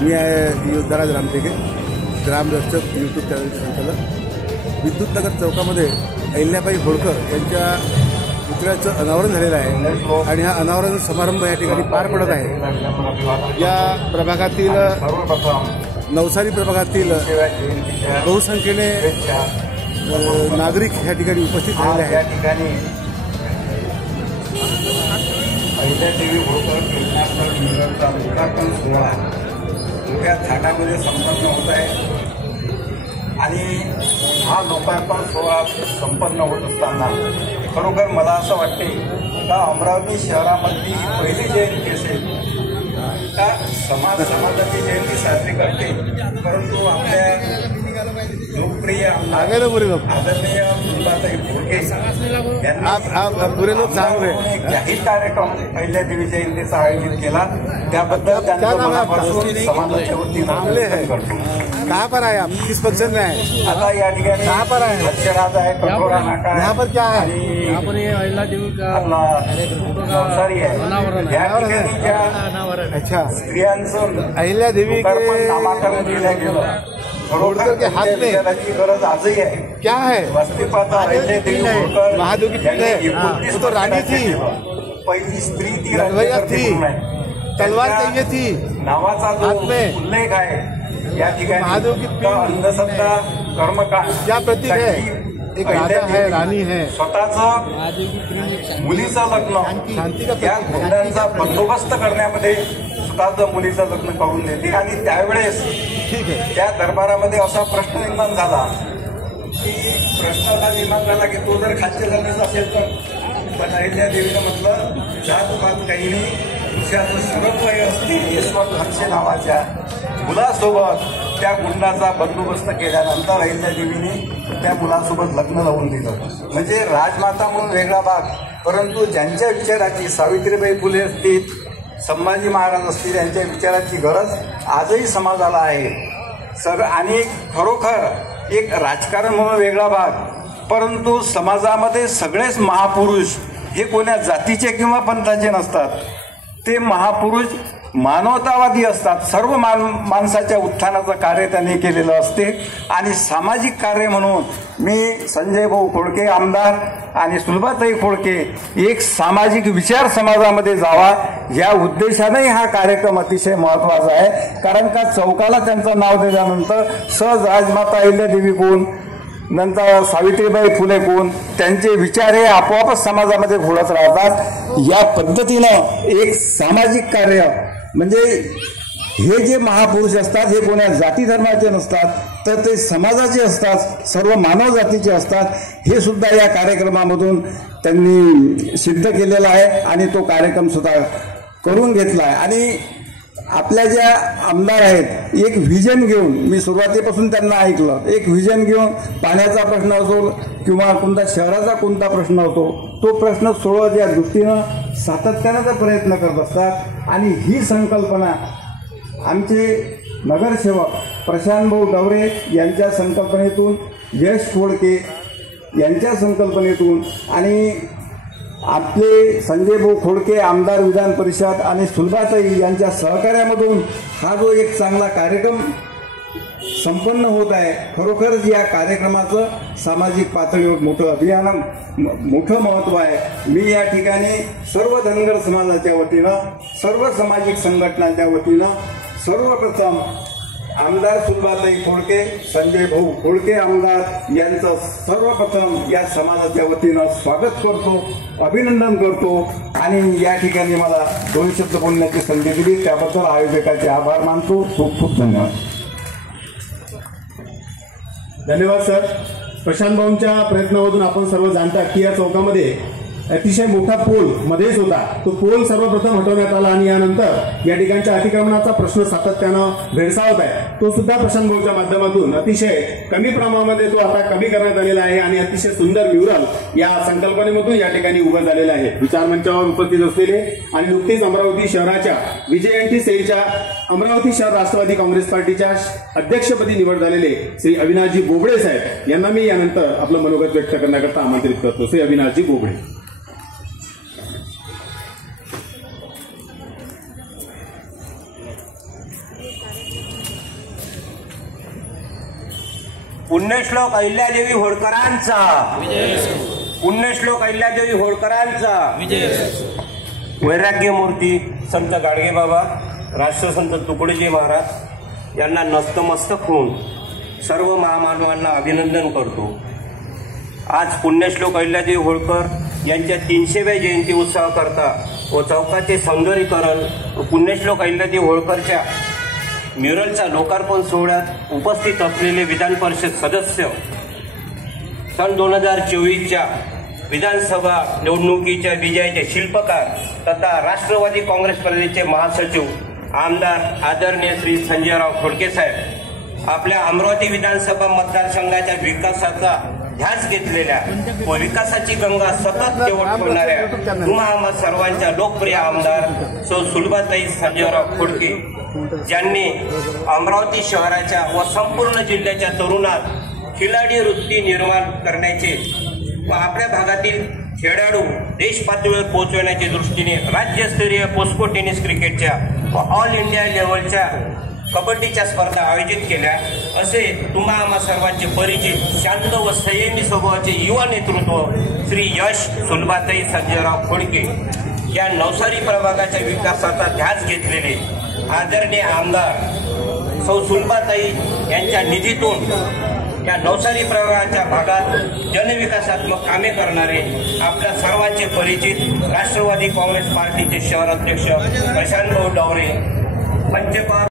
मी आहे योद्धाराज रामटेके, ग्रामरक्षक यूट्यूब चॅनलचे संचालक। विद्युतनगर चौकामध्ये अहिल्याबाई होळकर यांच्या पुतळ्याचं अनावरण झालेलं आहे आणि हा अनावरण समारंभ या ठिकाणी पार पडत आहे। या प्रभागातील नवसारी प्रभागातील बहुसंख्येने नागरिक या ठिकाणी उपस्थित झालेले आहेत। अहिल्यादेवी होळकर इंटरनॅशनल मिनरलचा उद्घाटन सोहळा मोठ्या थाटामध्ये संपन्न होत आहे आणि हा लोकार्पण सोहळा संपन्न होत असताना खरोखर मला असं वाटते का अमरावती शहरामधली पहिली जयंती असेल का समाजाची जयंती साजरी करते, परंतु आपल्या लोकप्रिय आदरणीय फुलबाताई फुलके जाहीर कार्यक्रम अहिल्यादेवी जयंतीचा आयोजित केला, त्याबद्दल त्यांचा मनापासून समाजाच्या वतीनं करतो। कहाँ पर आए आप, किस फंक्शन में आए? आता या ठिकाणी कहाँ पर आए? लक्षराज आहे, कटोरा नाका आहे, यहाँ पर क्या है? यहाँ पर ये अहिल्यादेवी का नवसारी आहे, या ठिकाणी ज्या अच्छा स्त्रियांचं अहिल्यादेवी के नामाकरण केलं गेलं, होळकर के हाथ में गरज आजही आहे। क्या है? वस्तीपाता अहिल्यादेवी होळकर महादेव की पीठ है, वो तो रानी थी, पहिली स्त्री ती रघुवैया थी, तलवार चाहिए थी, नावाचा जो हाथ में उल्लेख आहे या ठिकाणी महादेव की पीठ अंधश्रद्धा कर्मकांड क्या प्रतीक है? एक राजा है, रानी है, स्वतःच मुलीचं लग्न शांती का त्या गुंडांचा बंदोबस्त करण्यामध्ये स्वतःच मुलीचं लग्न करून देते आणि त्यावेळेस ठीक आहे त्या दरबारामध्ये असा प्रश्न निर्माण झाला की प्रश्नाला निर्माण झाला की तो जर खाद्य झालेला असेल तर, पण अहिल्यादेवीनं म्हटलं जात काही नाही, पुरुषाचं शिवत्वय असते ईश्वर हर्षे नावाच्या मुलासोबत त्या गुंडाचा बंदोबस्त केल्यानंतर अहिल्यादेवीने त्या मुलासोबत लग्न लावून दिलं। म्हणजे राजमाता म्हणून वेगळा भाग, परंतु ज्यांच्या विचाराची सावित्रीबाई फुले असतील, संभाजी महाराज असतील, यांच्या विचाराची गरज आजही समाजाला आहे सर। आणि खरोखर एक राजकारण म्हणून वेगळा भाग, परंतु समाजामध्ये सगळेच महापुरुष हे कोण्या जातीचे किंवा पंथाचे नसतात, ते महापुरुष मानवतावादी असतात। सर्व माणसाच्या उत्थानाचं कार्य त्यांनी केलेलं असते आणि सामाजिक कार्य म्हणून मी संजय भाऊ खोडके आमदार आणि सुलभाताई खोडके एक सामाजिक विचार समाजामध्ये जावा या उद्देशाने हा कार्यक्रम अतिशय महत्त्वाचा आहे। कारण का चौकाला त्यांचं नाव दिल्यानंतर सहज राजमाता अहिल्यादेवी कोण, नंतर सावित्रीबाई फुले कोण, त्यांचे विचार हे आपोआपच समाजामध्ये घोळत राहतात। या पद्धतीनं एक सामाजिक कार्य म्हणजे हे जे महापुरुष असतात हे कोण्या जाती धर्माचे नसतात, तर ते समाजाचे असतात, सर्व मानव जातीचे असतात। हे सुद्धा या कार्यक्रमामधून त्यांनी सिद्ध केलेलं आहे आणि तो कार्यक्रम सुद्धा करून घेतला आहे। आणि आपल्या ज्या आमदार आहेत एक व्हिजन घेऊन, मी सुरुवातीपासून त्यांना ऐकलं, एक व्हिजन घेऊन पाण्याचा प्रश्न असो किंवा कोणता शहराचा कोणता प्रश्न होतो तो प्रश्न सोडवण्याच्या दृष्टीनं सातत्याने प्रयत्न करत असतात। आणि ही संकल्पना आमचे नगरसेवक प्रशांत भाऊ डवरे यांच्या संकल्पनेतून, यश खोडके यांच्या संकल्पनेतून आणि आपले संजय भाऊ खोडके आमदार विधान परिषद आणि सुलभाताई यांच्या सहकार्यामधून हा जो एक चांगला कार्यक्रम संपन्न होत आहे। खरोखरच या कार्यक्रमाचं सामाजिक पातळीवर मोठं अभियान, मोठं महत्त्व आहे। मी या ठिकाणी सर्व धनगर समाजाच्या वतीनं, सर्व सामाजिक संघटनांच्या वतीनं सर्वप्रथम आमदार सुलभाताई खोडके, संजय भाऊ खोडके आमदार यांचं सर्वप्रथम या समाजाच्या वतीनं स्वागत करतो, अभिनंदन करतो आणि या ठिकाणी मला 2 शब्द बोलण्याची संधी दिली त्याबद्दल आयोजकाचे आभार मानतो। खूप खूप धन्यवाद। धन्यवाद सर। प्रशांत भाऊंच्या प्रयत्नामधून आपण सर्व जाणता की या चौकामध्ये अतिशय मोठा पोल मध्येच होता, तो पोल सर्वप्रथम हटवण्यात आला आणि यानंतर या ठिकाणच्या अतिक्रमणाचा प्रश्न सातत्यानं भेडसावत आहे, तो सुद्धा प्रशांत भाऊच्या माध्यमातून अतिशय कमी प्रमाणामध्ये तो आता कमी करण्यात आलेला आहे आणि अतिशय सुंदर म्युरल या संकल्पनेमधून या ठिकाणी उभं झालेलं आहे। विचारमंचावर उपस्थित असलेले आणि नुकतेच अमरावती शहराच्या विजयंती सेलच्या अमरावती शहर राष्ट्रवादी काँग्रेस पार्टीच्या अध्यक्षपदी निवड झालेले श्री अविनाशजी बोबडे साहेब यांना मी यानंतर आपलं मनोगत व्यक्त करण्याकरता आमंत्रित करतो। श्री अविनाशजी बोबडे। पुण्यश्लोक अहिल्यादेवी होळकरांचा, पुण्यश्लोक अहिल्यादेवी होळकरांचा, वैराग्यमूर्ती संत गाडगेबाबा, राष्ट्रसंत तुकडोजी महाराज यांना नतमस्तक होऊन सर्व महामानवांना अभिनंदन करतो। आज पुण्यश्लोक अहिल्यादेवी होळकर यांच्या 300व्या जयंती उत्सव करता व चौकाचे सौंदर्यीकरण व पुण्यश्लोक अहिल्यादेवी होळकरच्या म्युरलच्या लोकार्पण सोहळ्यात उपस्थित असलेले विधान परिषद सदस्य, सन 2024च्या विधानसभा निवडणुकीच्या विजयाचे शिल्पकार तथा राष्ट्रवादी काँग्रेस प्रदेशचे महासचिव आमदार आदरणीय श्री संजयराव खोडके साहेब, आपल्या अमरावती विधानसभा मतदारसंघाच्या विकासाचा ध्यास घेतलेल्या व विकासाची गंगा सतत तेवत ठेवणाऱ्या तुम्हा आम्हा सर्वांच्या लोकप्रिय आमदार सौ सुलभाताई संजयराव खोडके, ज्यांनी अमरावती शहराच्या व संपूर्ण जिल्ह्याच्या तरुणात खिलाडी वृत्ती निर्माण करण्याचे व आपल्या भागातील खेळाडू देश पातळीवर पोहोचवण्याच्या दृष्टीने राज्यस्तरीय पोस्को टेनिस क्रिकेटच्या व ऑल इंडिया लेव्हलच्या कबड्डीच्या स्पर्धा आयोजित केल्या, असे तुम्हा आम्हा सर्वांचे परिचित शांत व संयमी स्वभावाचे युवा नेतृत्व श्री यश सुलभाताई संजयराव खोडके या नवसारी प्रभागाच्या विकासाचा ध्यास घेतलेले आदरणीय आमदार सौ सुलभाताई यांच्या निधीतून या नवसारी प्रभागाच्या भागात जनविकासात्मक कामे करणारे आपल्या सर्वांचे परिचित राष्ट्रवादी काँग्रेस पार्टीचे शहर अध्यक्ष प्रशांत भाऊ डावरे, पंचपाल